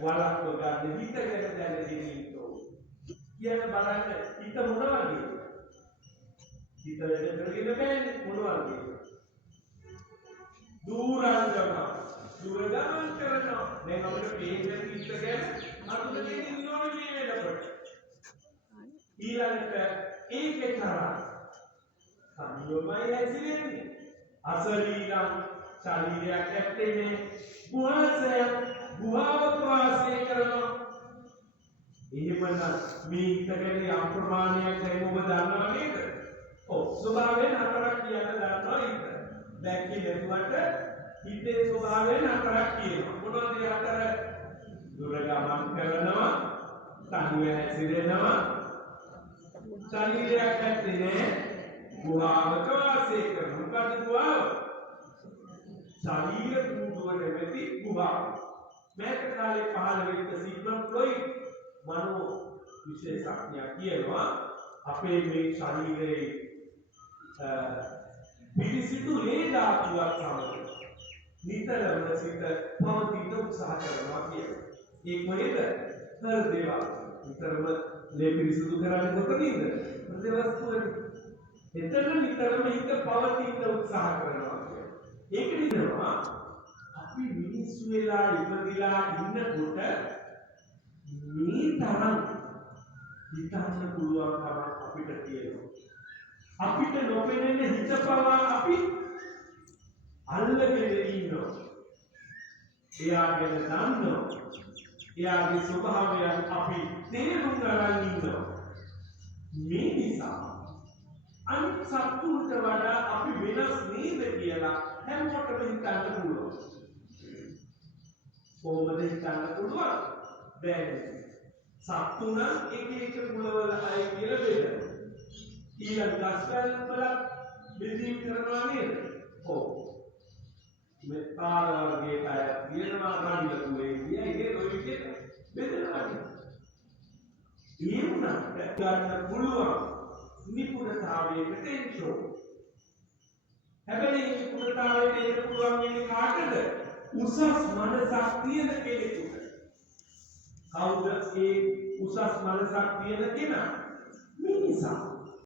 වළක්ව ගන්න හිත ගැන දැනගෙන ඉන්න ඕනේ. කියන බලන්න හිත මොන වගේද? හිත වැඩ කරගෙන බෑනේ මොන වගේද? දුරංගම දුර ගමන් කරනවා. දැන් අපිට පේන හිත ගැන අඳුරගෙන ඉන්න ඕනේ මේ වෙනකොට. ඊළඟට ඒකේ කරා සම්යෝමයි හැසිරෙන්නේ. අසරීරම් ශරීරයක් ඇත්තේ නේ. ගුහාවක වාසය කරනවා. එහෙමනම් මේ හිත ගැන යම් ප්‍රමාණයක් දැන් ඔබ දන්නවා නේද? ඔව් ස්වභාවයෙන් හතරක් කියන්න දන්නවා හිත. දැක්කේ නැතුවට හිතේ ස්වභාවයෙන් හතරක් කියනවා. මොනවද ඒ හතර? දුර ගමන් කරනවා, තනුව හැසිරෙනවා, ශරීරයක් ඇත්තේ නේ. ගුහාවක වාසය කරනවා. මොකද ගුහාව? ශරීර කූඩුවට නැති ගුහාව. මේක කාලේ පහළ වෙච්ච සිග්මන්ඩ් ෆ්‍රොයිඩ් මනෝ විශේෂඥයා කියනවා අපේ මේ ශරීරයේ පිරිසිදු ලේ ධාතුවක් සමග නිතරම සිත පවතින උත්සාහ කරනවා කියලා. ඒ මොකේද? හෘදේවා. නිතරම ලේ පිරිසිදු කරන්නේ කොතනින්ද? හෘදේ වස්තුවේ. එතන නිතරම හිත පවතින උත්සාහ කරනවා කියලා. ඒක නිතරම අපි මිනිස්සු වෙලා ඉපදිලා ඉන්නකොට මේ තරම් හිතන්න පුළුවන්කම අපිට තියෙනවා. අපිට නොපෙනෙන හිත පවා අපි අල්ලගෙන ඉන්නවා. එයා ගැන දන්නවා. එයාගේ ස්වභාවයන් අපි තේරුම් ගන්න ඉන්නවා. මේ නිසා අනිත් සත්තුන්ට වඩා අපි වෙනස් නේද කියලා හැමෝටම හිතන්න පුළුවන්. කොහොමද හිතන්න පුළුවන්? දැන් සත්තුන එක එක කුලවල අය කියලා බෙදලා. ඊළඟ ගස්වැල් වල බෙදීම් කරනවා නේද? ඔව්. මේ පාර වර්ගයේ අය කියනවා රණිල කුලේ කියලා ඒකේ ඔය විදිහට බෙදලා. ඒ වුණාට ගන්න පුළුවන් නිපුණතාවයකට එන්න. හැබැයි නිපුණතාවයට එන්න පුළුවන් වෙන්නේ කාටද? උසස් මනසක් තියෙන කෙනෙකුට. කවුද ඒ උසස් මනසක් තියෙන කෙනා? මිනිසා.